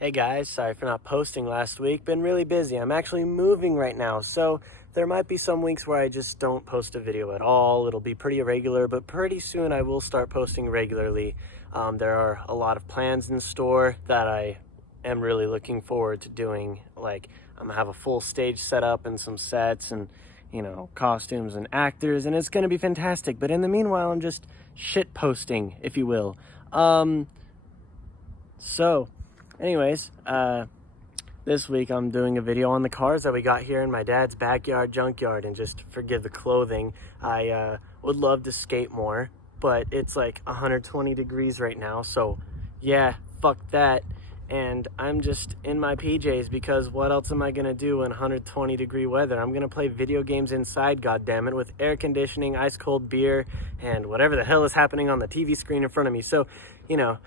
Hey guys, sorry for not posting last week. Been really busy. I'm actually moving right now, so there might be some weeks where I just don't post a video at all. It'll be pretty irregular, but pretty soon I will start posting regularly. There are a lot of plans in store that I am really looking forward to doing. Like, I'm gonna have a full stage set up and some sets and, you know, costumes and actors, and it's gonna be fantastic. But in the meanwhile, I'm just shit posting, if you will. Anyways, this week I'm doing a video on the cars that we got here in my dad's backyard junkyard, and just forgive the clothing. I would love to skate more, but it's like 120 degrees right now, so yeah, fuck that. And I'm just in my PJs because what else am I gonna do in 120 degree weather? I'm gonna play video games inside, goddammit, with air conditioning, ice cold beer, and whatever the hell is happening on the TV screen in front of me. So, you know,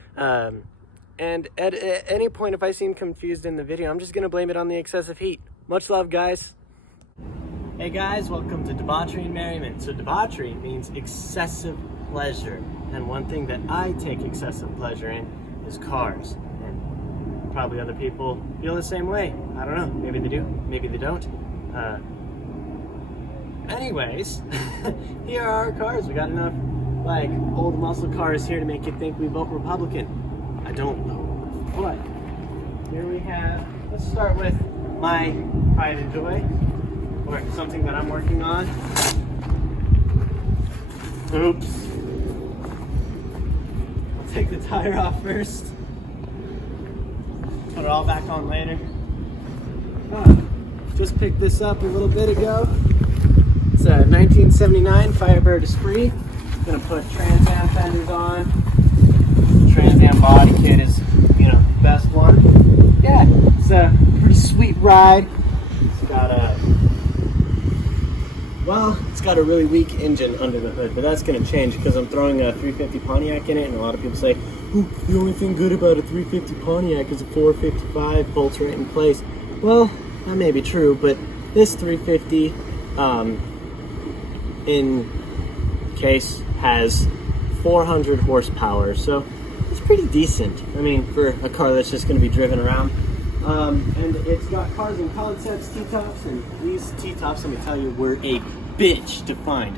and at any point, if I seem confused in the video, I'm just going to blame it on the excessive heat. Much love, guys. Hey guys, welcome to Debauchery and Merriment. So debauchery means excessive pleasure. And one thing that I take excessive pleasure in is cars. And probably other people feel the same way. I don't know. Maybe they do. Maybe they don't. Anyways, here are our cars. We got enough like old muscle cars here to make you think we vote Republican. I don't know, but here we have, let's start with my pride and joy, or something that I'm working on. Oops. I'll take the tire off first, put it all back on later. Just picked this up a little bit ago. It's a 1979 Firebird Esprit. Gonna put Trans Am fenders on. Trans Am body kit is, you know, the best one. Yeah, it's a pretty sweet ride. It's got a really weak engine under the hood, but that's gonna change because I'm throwing a 350 Pontiac in it, and a lot of people say, "Ooh, the only thing good about a 350 Pontiac is a 455 bolts right in place." Well, that may be true, but this 350 in case has 400 horsepower, so it's pretty decent. I mean, for a car that's just going to be driven around. And it's got cars and concepts, T-tops, and these T-tops, let me tell you, were a bitch to find.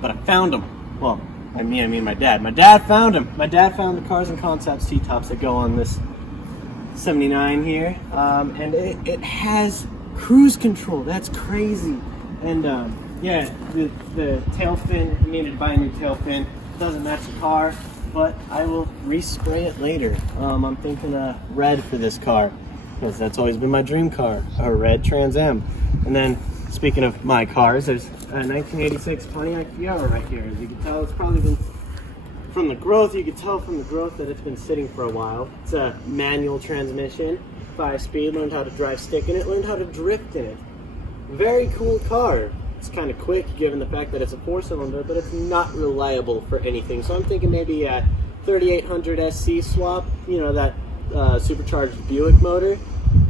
But I found them. Well, I mean my dad. My dad found them. My dad found the cars and concepts T-tops that go on this 79 here. And it has cruise control. That's crazy. And yeah, the tail fin, I needed to buy a new tail fin. Doesn't match the car, but I will respray it later. I'm thinking red for this car, because that's always been my dream car, a red Trans Am. And then, speaking of my cars, there's a 1986 Pontiac Fiero right here. As you can tell, it's probably been, from the growth, you can tell from the growth that it's been sitting for a while. It's a manual transmission, 5-speed, learned how to drive stick in it, learned how to drift in it. Very cool car. It's kind of quick given the fact that it's a 4-cylinder, but it's not reliable for anything. So I'm thinking maybe a 3800 SC swap, you know, that supercharged Buick motor.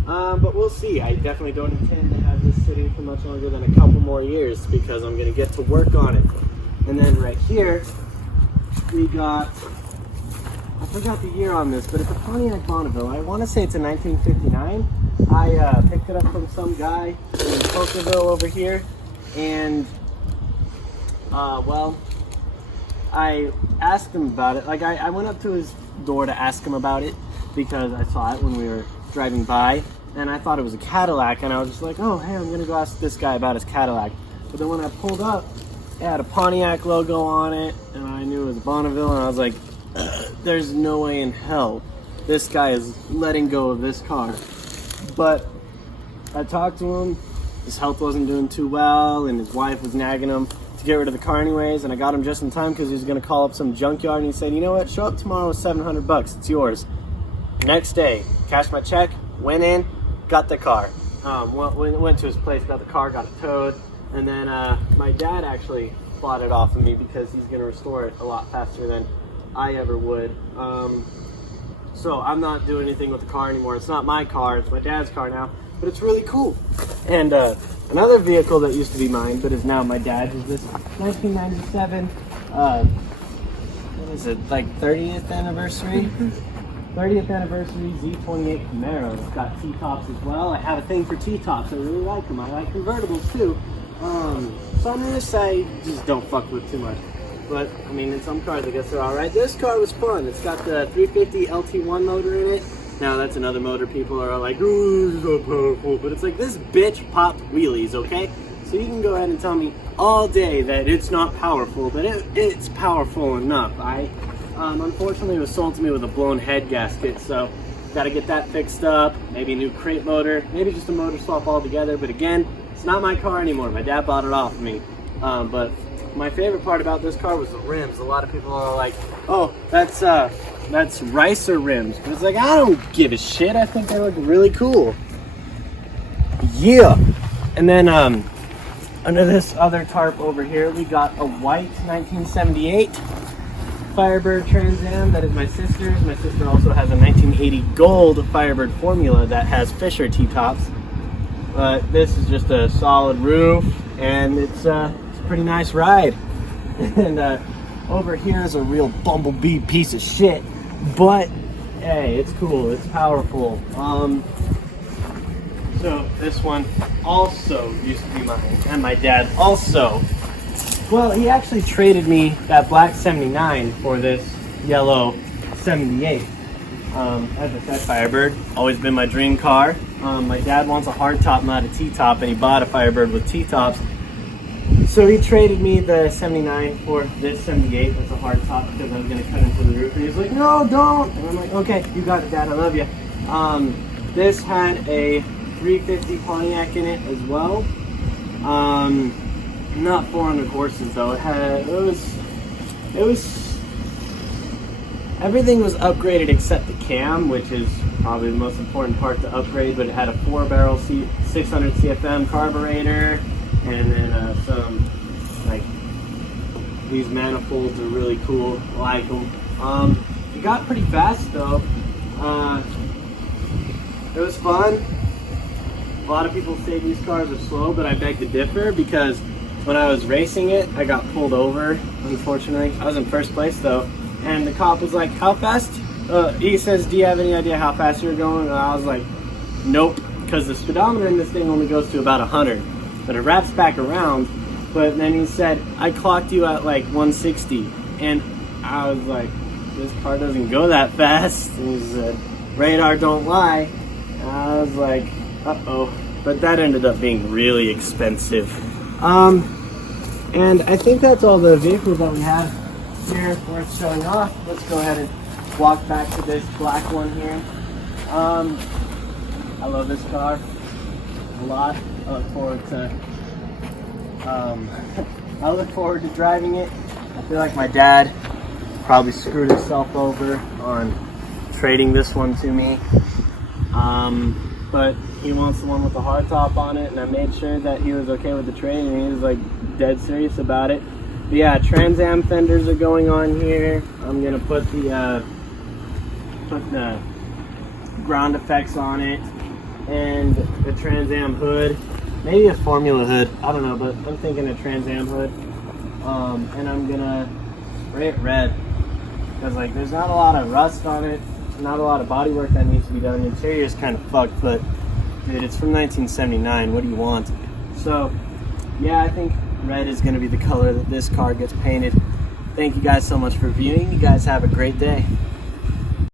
But we'll see. I definitely don't intend to have this sitting for much longer than a couple more years, because I'm going to get to work on it. And then right here, we got, I forgot the year on this, but it's a Pontiac Bonneville. I want to say it's a 1959. I picked it up from some guy in Pokeville over here. And, well, I asked him about it. Like, I went up to his door to ask him about it because I saw it when we were driving by, and I thought it was a Cadillac, and I was just like, oh, hey, I'm gonna go ask this guy about his Cadillac. But then when I pulled up, it had a Pontiac logo on it, and I knew it was Bonneville, and I was like, there's no way in hell this guy is letting go of this car. But I talked to him. His health wasn't doing too well, and his wife was nagging him to get rid of the car anyways, and I got him just in time because he was going to call up some junkyard, and he said, you know what, show up tomorrow with $700, it's yours. Next day, cashed my check, went in, got the car. Went to his place, got the car, got it towed, and then my dad actually bought it off of me because he's going to restore it a lot faster than I ever would. So I'm not doing anything with the car anymore. It's not my car, it's my dad's car now. But it's really cool. And another vehicle that used to be mine, but is now my dad's, is this 1997, what is it, like 30th anniversary? 30th anniversary Z28 Camaro. It's got T-tops as well. I have a thing for T-tops. I really like them. I like convertibles too. Some of this I just don't fuck with too much. But, I mean, in some cars, I guess they're alright. This car was fun. It's got the 350 LT1 motor in it. Now, that's another motor people are like, ooh, this is so powerful. But it's like, this bitch popped wheelies, okay? So you can go ahead and tell me all day that it's not powerful, but it's powerful enough. Unfortunately, it was sold to me with a blown head gasket, so got to get that fixed up. Maybe a new crate motor, maybe just a motor swap altogether. But again, it's not my car anymore. My dad bought it off of me. But my favorite part about this car was the rims. A lot of people are like, oh, that's Ricer rims. But it's like, I don't give a shit. I think they look really cool. Yeah. And then under this other tarp over here, we got a white 1978 Firebird Trans Am. That is my sister's. My sister also has a 1980 gold Firebird Formula that has Fisher T-tops. But this is just a solid roof, and it's a pretty nice ride. And over here is a real bumblebee piece of shit, but hey, it's cool, it's powerful. So this one also used to be mine, and my dad also. Well, he actually traded me that black 79 for this yellow 78. As I said, Firebird, always been my dream car. My dad wants a hardtop, not a T-top, and he bought a Firebird with T-tops. So he traded me the 79 for this 78. That's a hardtop because I was going to cut into the roof. And he was like, no, don't. And I'm like, okay, you got it, Dad, I love you. This had a 350 Pontiac in it as well. Not 400 horses though. Everything was upgraded except the cam, which is probably the most important part to upgrade. But it had a 4-barrel 600 CFM carburetor, and then some, like, these manifolds are really cool. I like them. It got pretty fast though. It was fun. A lot of people say these cars are slow, but I beg to differ, because when I was racing it, I got pulled over, unfortunately. I was in first place though, and the cop was like, how fast? He says, do you have any idea how fast you're going? And I was like, nope, because the speedometer in this thing only goes to about 100, but it wraps back around. But then he said, I clocked you at like 160, and I was like, this car doesn't go that fast. And he said, radar don't lie. And I was like, uh-oh. But that ended up being really expensive. And I think that's all the vehicles that we have here worth showing off. Let's go ahead and walk back to this black one here. I love this car a lot. I look forward to driving it. I feel like my dad probably screwed himself over on trading this one to me. But he wants the one with the hardtop on it, and I made sure that he was okay with the trade, and he was like dead serious about it. But yeah, Trans Am fenders are going on here. I'm gonna put the ground effects on it, and the Trans Am hood, maybe a Formula hood, I don't know, but I'm thinking a Trans Am hood. And I'm gonna spray it red, because like there's not a lot of rust on it, not a lot of body work that needs to be done. The interior is kind of fucked, but dude, it's from 1979. What do you want? So yeah, I think red is going to be the color that this car gets painted. Thank you guys so much for viewing. You guys have a great day.